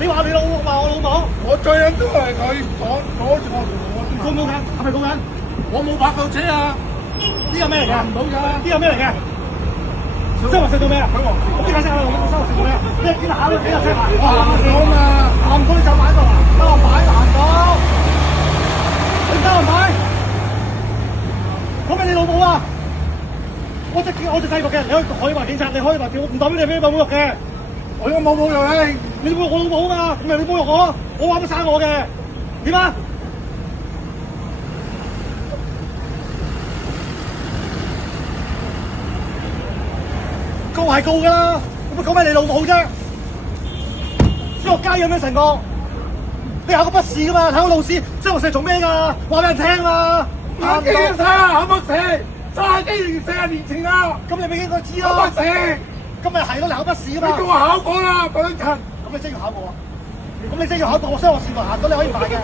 你話你老母話我老母，我最緊都係佢阻住我條路，告唔告緊？係咪告緊？我冇泊到車啊！呢個咩嚟㗎？唔到㗎，呢個咩嚟嘅？西環線做咩啊？水黃線。我邊架車啊？西環線做咩啊？你見下邊幾架車行？我行咗嘛，行唔到你就擺度啊？得我擺行到，你得我擺，講緊你老母啊！我隻制服嘅，你可以話警察，你可以話叫，唔代表你俾你侮辱嘅。我應該冇侮辱你，你侮辱我老母啊嘛？咁咪你侮辱我，我話乜生我嘅？點啊？告係告㗎啦，咁咪講咩你老母啫？小學雞有咩成個？你考個筆試㗎嘛？考個老師，小學成做咩㗎？話俾人聽嘛！我幾年睇啊，考筆試，30幾年40年前啦，咁你咪應該知考咯。筆試，咁咪係咯，你考筆試㗎你嘛？叫我考過啦，嗰陣。咁你真要考過啊？咁你真要考過，我雙學線行到你可以買嘅，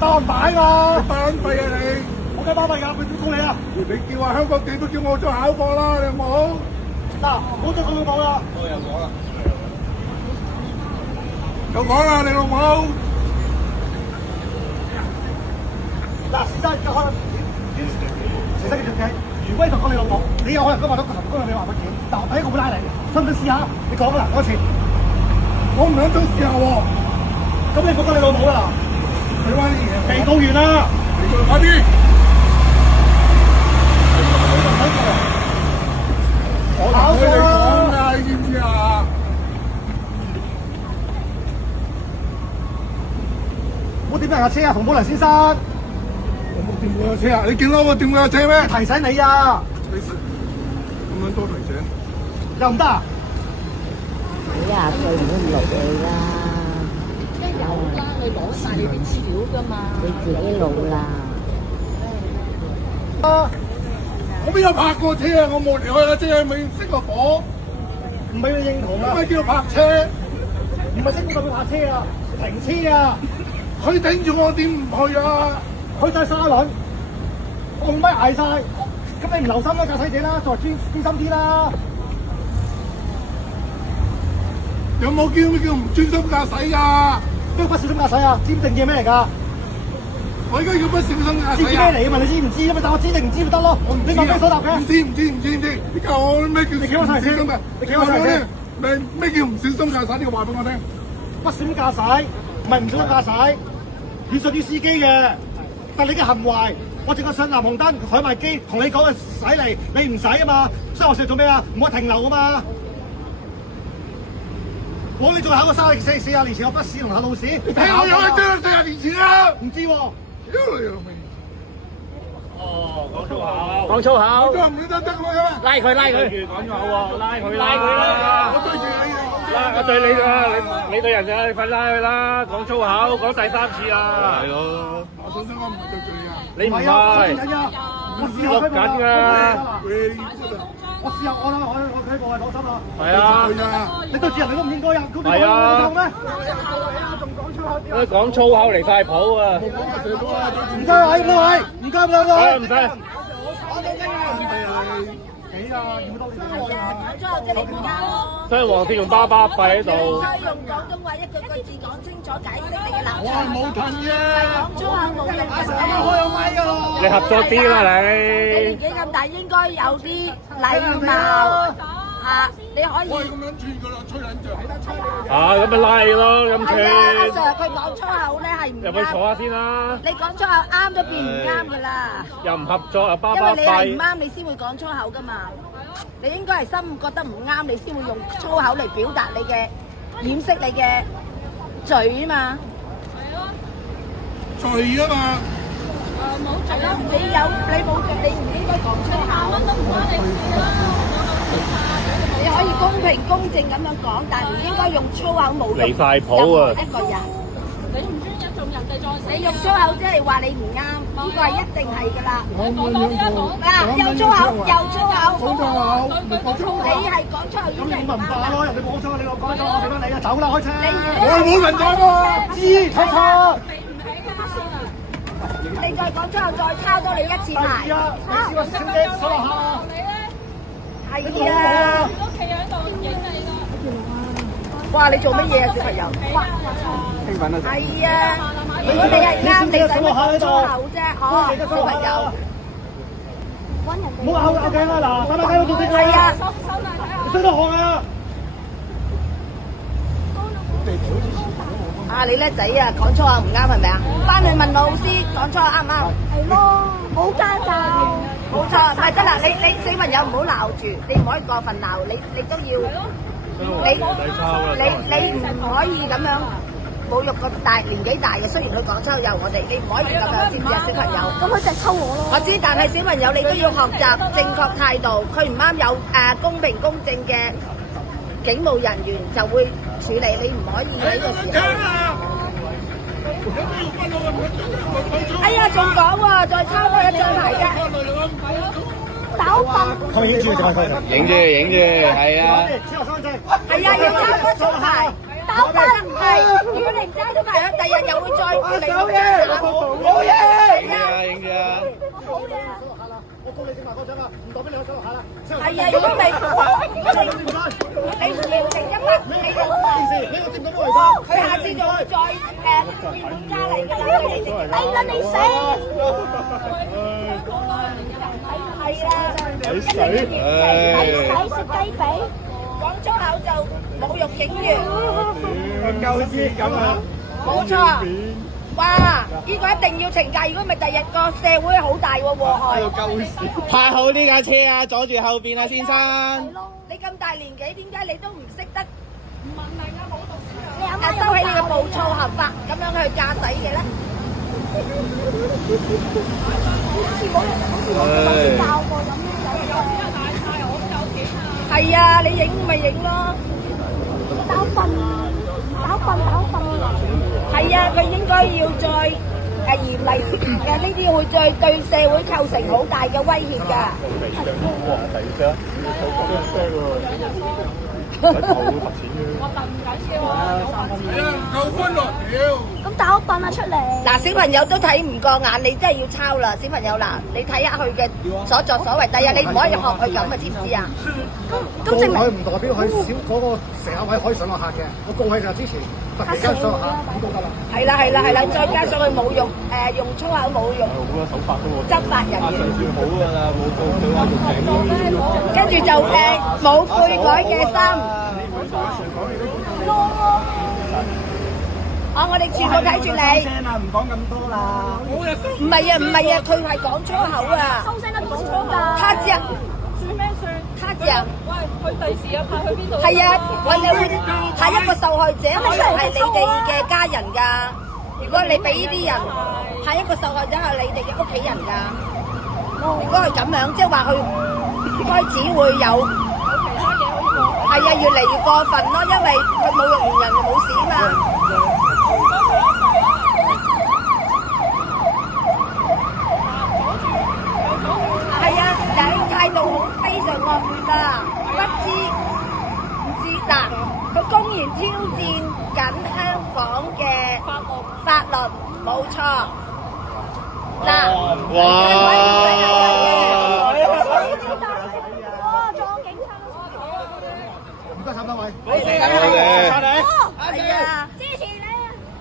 當擺嘛？班閉啊你！我梗係包閉㗎，佢點告你啊？你叫話香港地都叫我再考過啦，你有冇？嗱，唔好再講老母啦。有講啦，你老母。嗱，先生而家開先生嘅條件，如果就講你老母，你有可能今日都行公你話乜嘢？但我第一個會拉你，想唔想試下？你講啦，講一次。我唔想再試下喎。咁你講你老母啦，你玩啲嘢。被告完啦。快啲！我同佢哋講㗎，你知唔知啊？我點解架車啊？同寶良先生，我冇掂過架車啊！你見到我掂過架車咩？提醒你啊，咁樣多提醒。又唔得啊？你廿歲唔會落嚟啦，有啦，你攞晒你啲資料㗎嘛。你自己老啦。我邊有泊過車啊？我冇離開架車，係咪熄個火？唔俾你認同啊！咩叫泊車？唔係升到佢泊車啊，停車啊！佢頂住我點唔去啊？去晒沙輪，我唔咪捱晒，咁你唔留心啦，駕駛者啦，再專心啲啦。有冇叫唔專心駕駛㗎？咩不小心駕駛啊？知唔知定嘅咩嚟㗎？我而家要不小心駕知唔知駛啊！咩嚟㗎嘛？你知唔知啊嘛？但我知定唔知就得咯。你問咩所答嘅？唔知。你教我咩叫唔小心嘅？你企我上先。咩叫唔小心駕駛？你話俾我聽。不小心駕駛，唔係唔小心駕駛，你屬於司機嘅。但你嘅行為，我淨係上藍紅燈海賣機，同你講嘅使嚟，你唔使啊嘛。所以我成日做咩啊？唔可以停留啊嘛。我你仲考過40年前有筆試同考路試，你睇我有一張40年前啊！唔知喎。屌你老味！哦，講粗口，講粗口，都唔理得我啊！拉佢，講粗口喎，拉佢啦！我對住你啊！拉我對你啊！你對人就你快拉佢啦！講粗口，講第3次啊！係咯，我想我唔係對住你啊！你唔係，我試下錄緊㗎。我試下我睇過係講真啊。係啊，你對住人你都唔應該啊。係啊。咩？你講粗口離晒譜啊！唔該位，唔該位，唔該兩位。唔使。幾啊？要多啲即係你唔啱咯。所以黃鐵用巴閉喺度。應該用廣東話一句句字講清楚，解釋你嘅立場。我係冇近啫。講粗口冇用嘅。開個咪㗎咯。你合作啲啦你你。年紀咁大，應該有啲禮貌嚇。你可以。我係咁樣串㗎啦，吹撚脹。啊，咁咪拉你咯，咁係啊，阿串。 Sir，佢講粗口咧係唔入去坐啱。下先啦。你講粗口啱都變唔啱㗎啦。又唔合作又巴因為你係唔閉。啱，你先會講粗口㗎嘛。你應該係心覺得唔啱，你先會用粗口嚟表達你嘅掩飾你嘅罪啊嘛。罪啊嘛！係咯，你冇嘅，你唔應該講粗口。乜都唔關你事啦。你可以公平公正咁樣講，但係唔應該用粗口侮辱離晒譜啊任何一個人。你唔專一，仲人哋再死。你用粗口即係話你唔啱，呢個係一定係㗎啦。講多啲啦，講。嗱，又粗口，又粗口。講粗口，你講粗口。你係講粗口已經係咁你文化咯，人哋講錯，你講錯，我俾翻你啊，走啦，開車。我係冇人講啊！知睇錯。你再講粗口，再抄多你一次牌。係啊，你試過小姐手落下。係你講我啊啊。都企喺度影你啦。哇！你做乜嘢啊，小朋友？興奮啊！係啊，如果你係啱，你使乜講粗口啫？嗬，小朋友。唔好拗頸啊！嗱，快快雞做啲係啊，你衰得汗啊！啊，你叻仔啊，講粗口唔啱係咪啊？翻去問老師講粗口啱唔啱？係咯，冇家教。冇錯，係得啦。你小朋友唔好鬧住，你唔可以過分鬧，你都要你唔可以咁樣侮辱個年紀大嘅。雖然佢講粗口有我哋，你唔可以咁樣，知唔知啊，小朋友？咁佢就抽我咯。我知，但係小朋友你都要學習正確態度。佢唔啱有公平公正嘅警務人員就會處理，你唔可以喺個時候。哎呀，仲講喎，再抄多一張牌啫。抖笨。係咪影住？影住，係啊。係啊，要抄多張牌。抖笨係，如果你唔抄咗牌，第日又會再嚟多張。好嘢！影啊，影住啊！我告你正話嗰張啊，唔代表你可以上落下啦。係啊，如果你唔認定100，你就你個佔到都嚟㗎。佢下次就會再加嚟㗎啦。你啦，你死！係啊，一定要食雞髀，講粗口就侮辱警員。夠先咁啊！冇錯。哇！呢個一定要懲戒，如果唔係第日個社會好大喎禍害。泊好呢架車啊，阻住後邊啊，先生。你咁大年紀，點解你都唔識得？唔文明啊，冇讀書啊！收起你嘅暴躁合法咁樣去駕駛嘅咧？好似我教過咁樣。係啊，你影咪影咯。打笨。係啊，佢應該要再嚴厲嘅，呢啲會再對社會構成好大嘅威脅㗎。夠分咯，屌！咁打我笨啊出嚟！嗱，小朋友都睇唔過眼，你真係要抄啦，小朋友嗱，你睇下佢嘅所作所為，第日你唔可以學佢咁啊，知唔知啊？咁證明佢唔代表佢少嗰個乘客位可以上落客嘅，我告佢就之前突然間上落客咁都得啦。係啦，再加上佢侮辱用粗口侮辱執法人員，好㗎啦，冇告佢話用警。跟住就冇悔改嘅心。我哋全部睇住你。唔講咁多啦。唔係啊，佢係講粗口啊。收聲啦，講粗口。他只算咩算？他只。喂，佢第時又派去邊度？係啊，你會下一個受害者可能係你哋嘅家人㗎。如果你俾呢啲人，下一個受害者係你哋嘅屋企人㗎。如果係咁樣，即係話佢開始會有。係啊，越嚟越過分咯，因為佢侮辱完人就冇事啊嘛。係啊，你態度好非常惡劣啊！唔知嗱，佢公然挑戰緊香港嘅法律，冇錯。嗱，係啊，支持你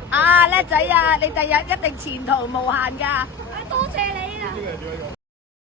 啊！啊，叻仔啊，你第日一定前途無限㗎！多謝你啊！